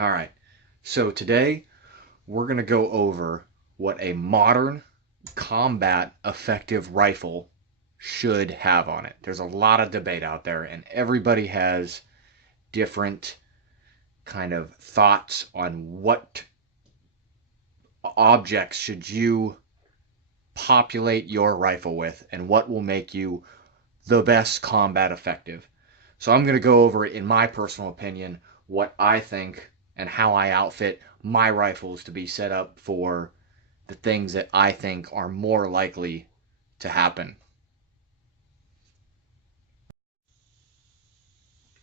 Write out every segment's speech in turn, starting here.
All right, so today we're going to go over what a modern combat effective rifle should have on it. There's a lot of debate out there, and everybody has different kind of thoughts on what objects should you populate your rifle with and what will make you the best combat effective. So I'm going to go over, in my personal opinion, what I think and how I outfit my rifles to be set up for the things that I think are more likely to happen.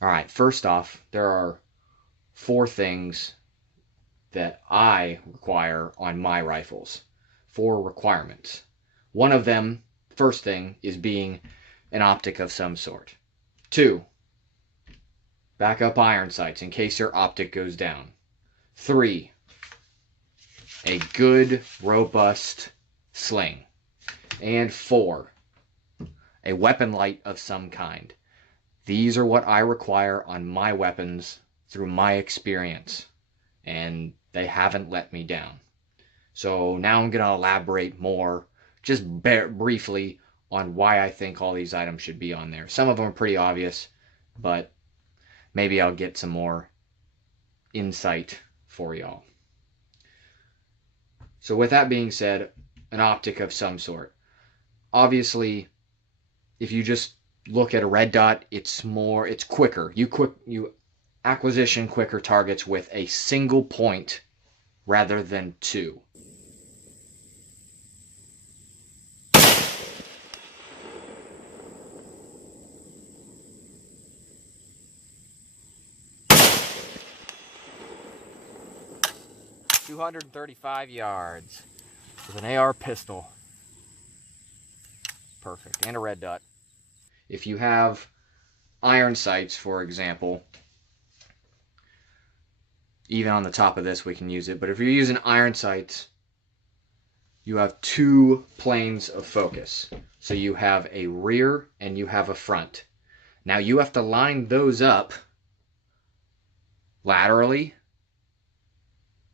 All right, first off, there are 4 things that I require on my rifles. 4 requirements. One of them, first thing, is being an optic of some sort. 2, backup iron sights in case your optic goes down. 3, a good, robust sling. And 4, a weapon light of some kind. These are what I require on my weapons through my experience, and they haven't let me down. So now I'm going to elaborate more, just briefly, on why I think all these items should be on there. Some of them are pretty obvious, but maybe I'll get some more insight for y'all. So with that being said, an optic of some sort. Obviously, if you just look at a red dot, it's quicker. You acquisition quicker targets with a single point rather than 2. "235 yards with an AR pistol." Perfect. And a red dot. If you have iron sights, for example, even on the top of this we can use it, but if you're using iron sights, you have 2 planes of focus. So you have a rear and you have a front. Now you have to line those up laterally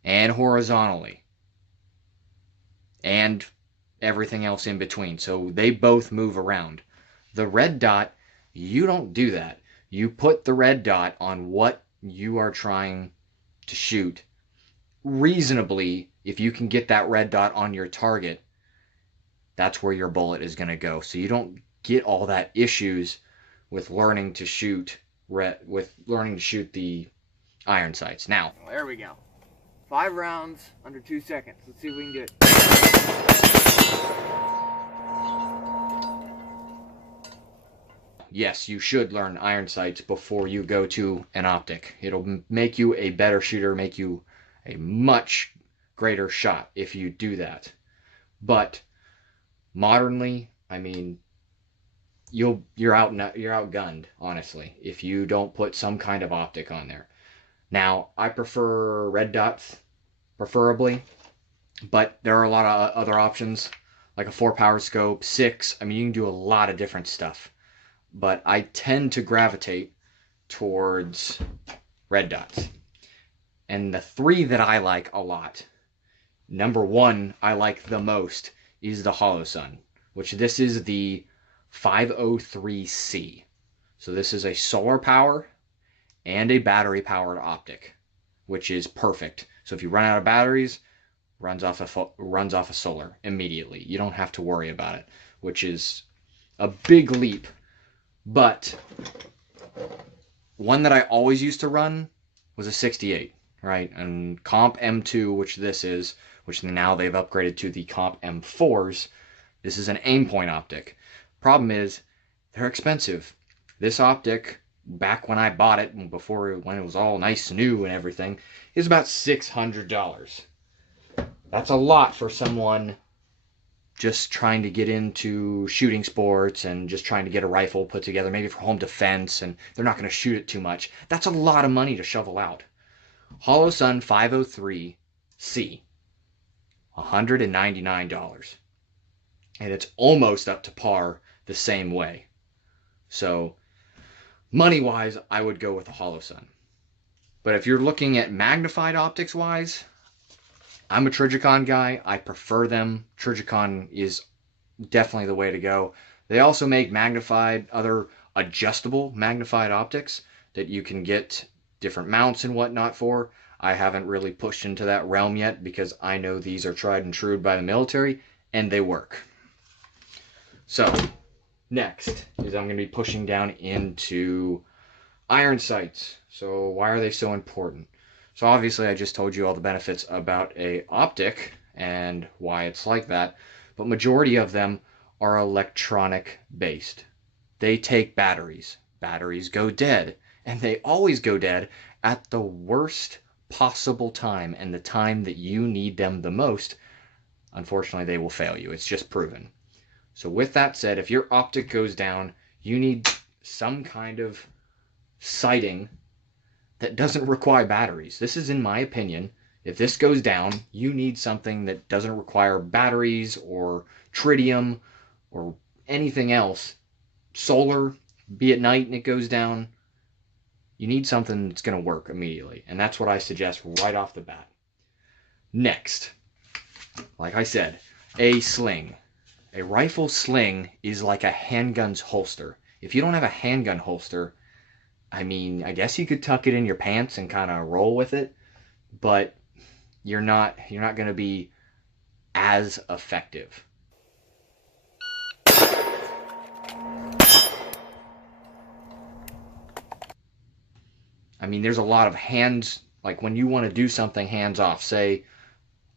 and horizontally and everything else in between. So they both move around. The red dot, you don't do that. You put the red dot on what you are trying to shoot. Reasonably, if you can get that red dot on your target, that's where your bullet is going to go. So you don't get all that issues with learning to shoot the iron sights. Now, there we go. 5 rounds under 2 seconds. Let's see if we can get it. Yes, you should learn iron sights before you go to an optic. It'll make you a better shooter, make you a much greater shot if you do that. But modernly, I mean, you're outgunned, honestly, if you don't put some kind of optic on there. Now, I prefer red dots, preferably, but there are a lot of other options, like a 4-power scope, 6. I mean, you can do a lot of different stuff. But I tend to gravitate towards red dots. And the 3 that I like a lot, number 1 I like the most, is the Holosun, which this is the 503C. So this is a solar power and a battery powered optic, which is perfect. So if you run out of batteries, runs off of solar immediately. You don't have to worry about it, which is a big leap. But one that I always used to run was a 68, right? And Comp M2, which this is, which now they've upgraded to the Comp M4s, this is an aim point optic. Problem is, they're expensive. This optic, back when I bought it, when it was all nice and new and everything, is about $600. That's a lot for someone just trying to get into shooting sports and just trying to get a rifle put together, maybe for home defense, and they're not going to shoot it too much. That's a lot of money to shovel out. Holosun 503C, $199. And it's almost up to par the same way. So, money-wise, I would go with the Holosun. But if you're looking at magnified optics wise, I'm a Trijicon guy. I prefer them. Trijicon is definitely the way to go. They also make other adjustable magnified optics that you can get different mounts and whatnot for. I haven't really pushed into that realm yet because I know these are tried and true by the military and they work. So next is I'm going to be pushing down into iron sights. So why are they so important? So obviously I just told you all the benefits about a optic and why it's like that, but majority of them are electronic based. They take batteries. Batteries go dead, and they always go dead at the worst possible time and the time that you need them the most. Unfortunately, they will fail you. It's just proven. So with that said, if your optic goes down, you need some kind of sighting that doesn't require batteries. This is in my opinion. If this goes down, you need something that doesn't require batteries or tritium or anything else. Solar, be at night and it goes down. You need something that's going to work immediately. And that's what I suggest right off the bat. Next, like I said, a sling. A rifle sling is like a handgun's holster. If you don't have a handgun holster, I mean, I guess you could tuck it in your pants and kind of roll with it, but you're not going to be as effective. I mean, there's a lot of hands, like when you want to do something hands off, say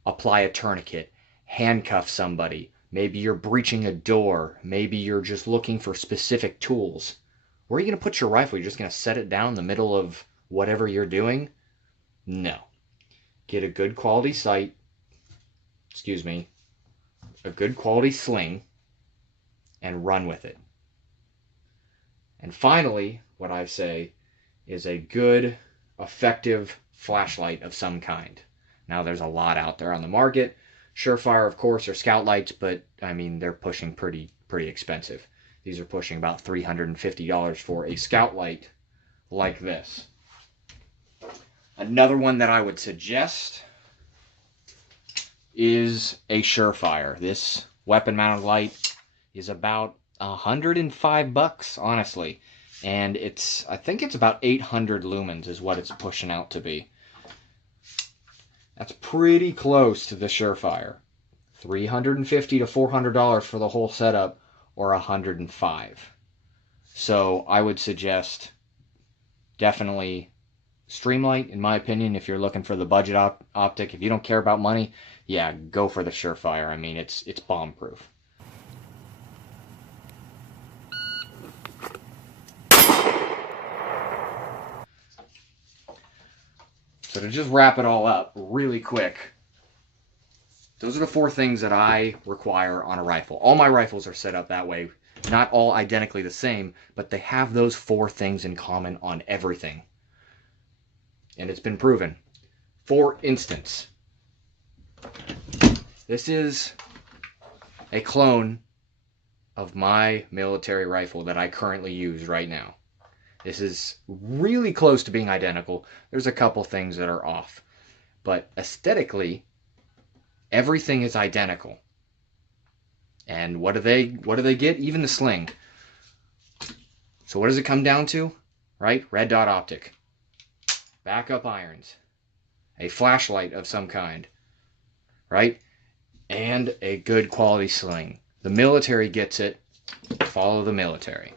apply a tourniquet, handcuff somebody, maybe you're breaching a door, maybe you're just looking for specific tools. Where are you going to put your rifle? You're just going to set it down in the middle of whatever you're doing? No. Get a good quality sight, a good quality sling, and run with it. And finally, what I say is a good, effective flashlight of some kind. Now, there's a lot out there on the market. Surefire, of course, are scout lights, but I mean, they're pushing pretty expensive. These are pushing about $350 for a scout light like this. Another one that I would suggest is a Surefire. This weapon-mounted light is about $105, honestly. And I think it's about 800 lumens is what it's pushing out to be. That's pretty close to the Surefire. $350 to $400 for the whole setup, or $105. So I would suggest definitely Streamlight, in my opinion, if you're looking for the budget optic. If you don't care about money, yeah, go for the Surefire. I mean, it's bomb-proof. So to just wrap it all up really quick, those are the 4 things that I require on a rifle. All my rifles are set up that way. Not all identically the same, but they have those 4 things in common on everything. And it's been proven. For instance, this is a clone of my military rifle that I currently use right now. This is really close to being identical. There's a couple things that are off. But aesthetically, everything is identical. And what do they get? Even the sling. So what does it come down to? Right? Red dot optic. Backup irons. A flashlight of some kind. Right? And a good quality sling. The military gets it. Follow the military.